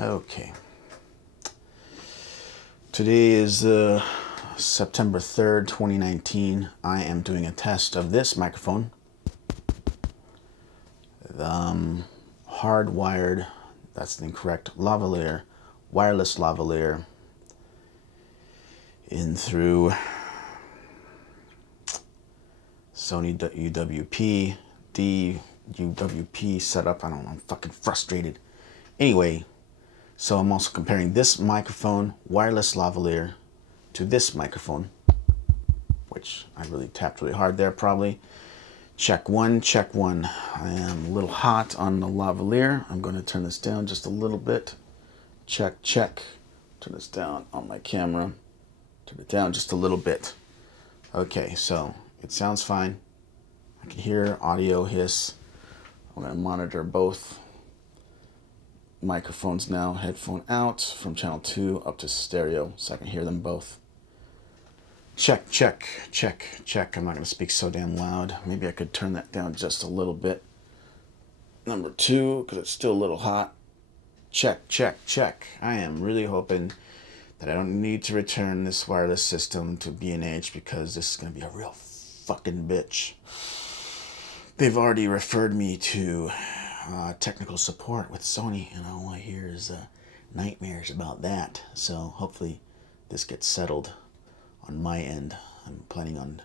Okay. Today is September 3rd, 2019. I am doing a test of this microphone. Hardwired, that's the incorrect, lavalier, wireless lavalier in through Sony UWP, DUWP setup. I don't know, I'm fucking frustrated. Anyway, so I'm also comparing this microphone, wireless lavalier, to this microphone, which I really tapped really hard there probably. Check one, check one. I am a little hot on the lavalier. I'm going to turn this down just a little bit. Check, check. Turn this down on my camera. Turn it down just a little bit. Okay, so it sounds fine. I can hear audio hiss. I'm going to monitor both microphones now. Headphone out from channel 2 up to stereo so I can hear them both. Check, check, check, check. I'm not going to speak so damn loud. Maybe I could turn that down just a little bit. Number 2, because it's still a little hot. Check, check, check. I am really hoping that I don't need to return this wireless system to B&H because this is going to be a real fucking bitch. They've already referred me to technical support with Sony, and all I hear is nightmares about that. So hopefully this gets settled on my end. I'm planning on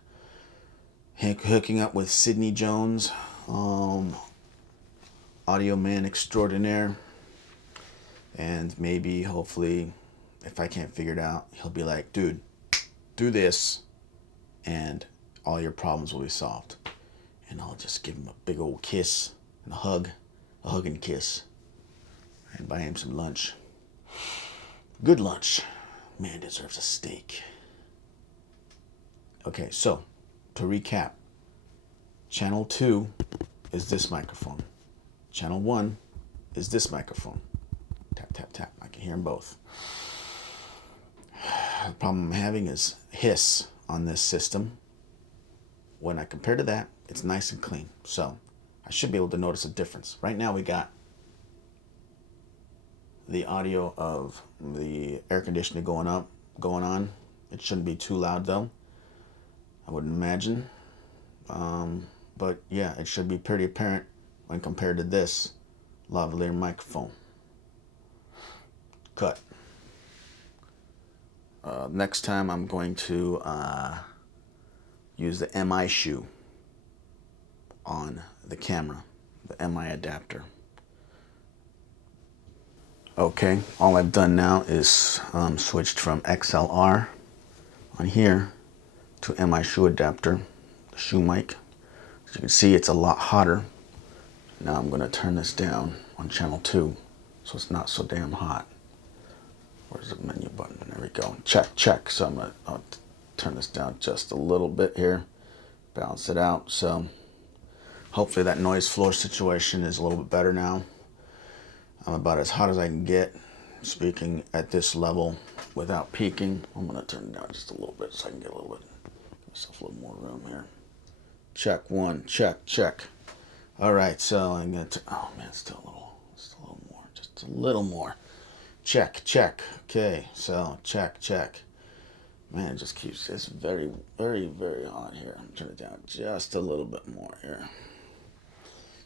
hooking up with Sidney Jones, audio man extraordinaire, and maybe, hopefully, if I can't figure it out, he'll be like, dude, do this, and all your problems will be solved. And I'll just give him a big old kiss and a hug and kiss, and buy him some lunch. Good lunch. Man deserves a steak. Okay, so to recap, channel 2 is this microphone. Channel 1 is this microphone. Tap, tap, tap. I can hear them both. The problem I'm having is hiss on this system. When I compare to that, it's nice and clean. So I should be able to notice a difference. Right now we got the audio of the air conditioner going on. It shouldn't be too loud though, I wouldn't imagine. But yeah, it should be pretty apparent when compared to this lavalier microphone. Cut. Next time I'm going to use the MI shoe on the camera, the MI adapter. Okay, all I've done now is switched from XLR on here to MI shoe adapter, the shoe mic. As you can see, it's a lot hotter. Now I'm going to turn this down on channel 2 so it's not so damn hot. Where's the menu button? There we go. Check, check. So I'll turn this down just a little bit here, balance it out. So hopefully that noise floor situation is a little bit better now. I'm about as hot as I can get speaking at this level without peaking. I'm going to turn it down just a little bit so I can get a little bit, give myself a little more room here. Check one, check, check. All right, so I'm going to, oh man, still a little more, just a little more. Check, check. Okay, so check, check. Man, it just keeps, it's very, very, very hot here. I'm turning it down just a little bit more here.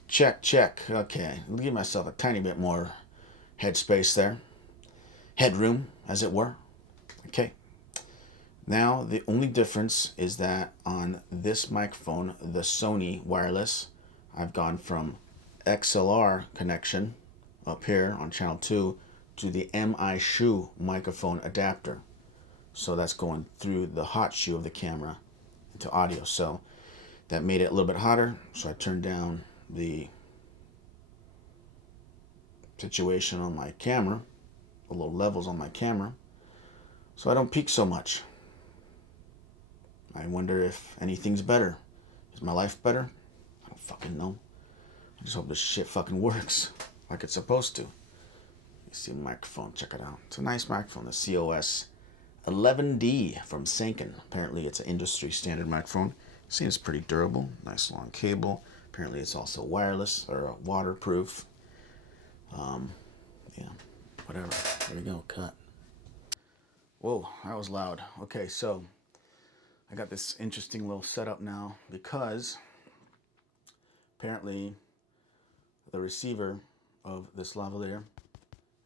Check, check. Okay, I'll give myself a tiny bit more headspace there. Headroom, as it were. Okay. Now, the only difference is that on this microphone, the Sony wireless, I've gone from XLR connection up here on channel 2 to the MI shoe microphone adapter. So that's going through the hot shoe of the camera into audio. So that made it a little bit hotter. So I turned down the situation on my camera, the low levels on my camera, so I don't peak so much. I wonder if anything's better. Is my life better? I don't fucking know. I just hope this shit fucking works like it's supposed to. You see the microphone, check it out. It's a nice microphone, the COS 11D from Sanken. Apparently it's an industry standard microphone. Seems pretty durable, nice long cable. Apparently it's also wireless or waterproof. Yeah, whatever. There we go, cut. Whoa, that was loud. Okay, so I got this interesting little setup now because apparently the receiver of this lavalier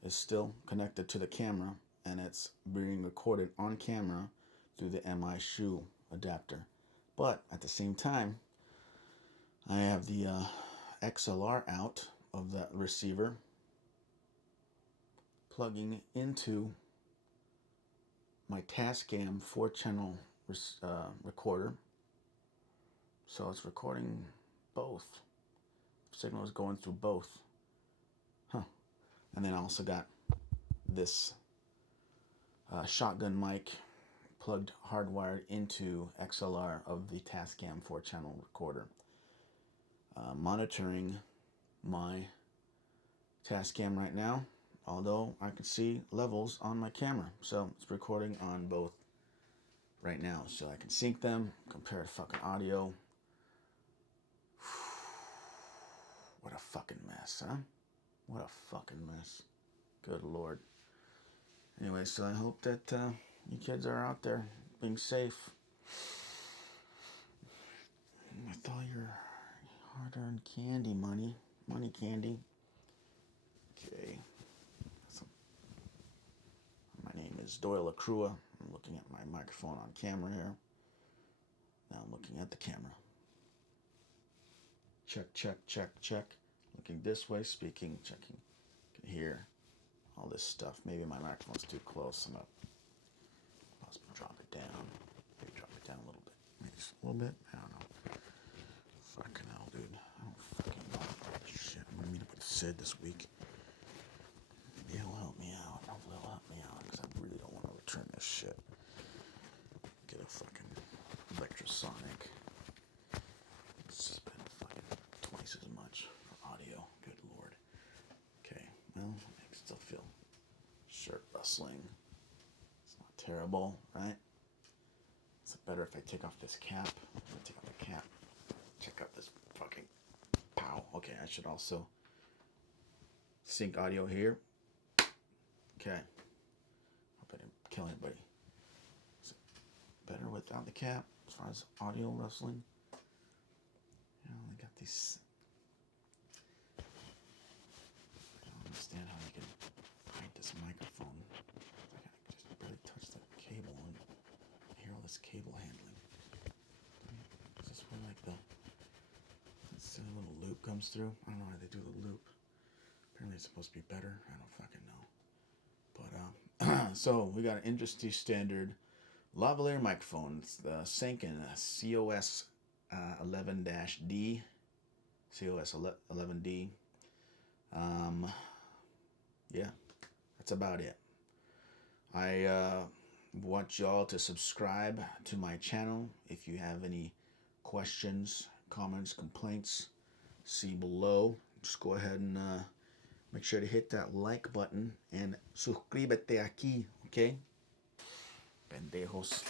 is still connected to the camera, and it's being recorded on camera through the MI shoe adapter. But at the same time, I have the XLR out of that receiver plugging into my Tascam 4-channel recorder. So it's recording both. Signal is going through both. And then I also got this shotgun mic plugged hardwired into XLR of the Tascam 4-channel recorder. Monitoring my Tascam right now, although I can see levels on my camera. So it's recording on both right now. So I can sync them, compare the fucking audio. What a fucking mess, huh? What a fucking mess. Good Lord. Anyway, so I hope that you kids are out there being safe with all your hard-earned candy money candy. Okay. So, my name is Doyle Acrua. I'm looking at my microphone on camera here. Now I'm looking at the camera. Check, check, check, check. Looking this way, speaking, checking. You can hear all this stuff. Maybe my microphone's too close. I'm going to possibly drop it down. Maybe drop it down a little bit. Maybe just a little bit. I don't know. Fucking hell, dude. I don't fucking know about this shit. I'm going to meet up with Sid this week. Maybe he'll help me out. Hopefully he'll help me out because I really don't want to return this shit. Get a fucking electrosonic. Spend fucking twice as much for audio. Good Lord. Okay, well, I can still feel shirt rustling. It's not terrible, right? Is it better if I take off this cap? I'm gonna take off the cap. Check out this fucking pow. Okay, I should also sync audio here. Okay. Hope I didn't kill anybody. Is it better without the cap as far as audio rustling? You know, they got these. I don't understand how you can hide this microphone. I can just barely touch the cable and hear all this cable handling. Is this where like the little loop comes through? I don't know how they do the loop. Apparently it's supposed to be better. I don't fucking know. But so we got an industry standard lavalier microphone. It's the Sanken COS 11-D. COS 11D. Yeah, that's about it. I want y'all to subscribe to my channel. If you have any questions, comments, complaints, see below. Just go ahead and make sure to hit that like button and suscríbete aquí, okay? Pendejos.